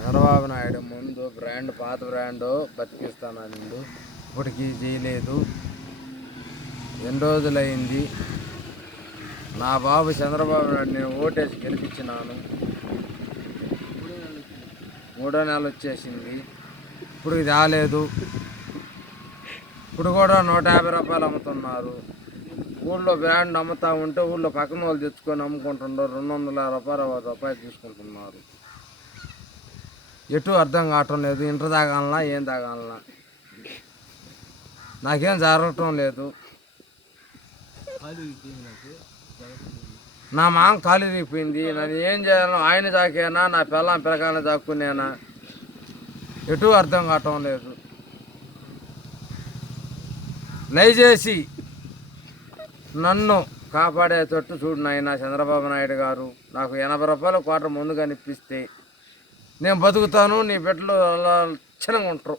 చంద్రబాబు నాయుడు ముందు పాత బ్రాండు బతికిస్తానండు, ఇప్పటికీ చేయలేదు. ఎన్ని రోజులైంది. నా బాబు చంద్రబాబు నాయుడు నేను ఓటేసి గెలిపించినాను. 3వ నెల వచ్చేసింది, ఇప్పుడు ఇది రాలేదు. ఇప్పుడు కూడా 150 రూపాయలు అమ్ముతున్నారు. ఊళ్ళో బ్రాండ్ అమ్ముతా ఉంటే ఊళ్ళో పక్కన వాళ్ళు తెచ్చుకొని అమ్ముకుంటున్నారు. 250 రూపాయలు తీసుకుంటున్నారు. ఎటు అర్థం కావటం లేదు. ఇంటర్ తాగాలనా ఏం తాగాలనా నాకేం జరగటం లేదు. నా మామ ఖాళీ అయిపోయింది. నన్ను ఏం చేయాలో ఆయన దాకేనా నా పిల్లగానే దాక్కునేనా ఎటు అర్థం కావటం లేదు. దయచేసి నన్ను కాపాడేటట్టు చూడు నాయన చంద్రబాబు నాయుడు గారు. నాకు 80 రూపాయల క్వార్టర్ ముందు కనిపిస్తే నేను బతుకుతాను. నీ బిడ్డలు అలా చిన్నగా ఉంటారు.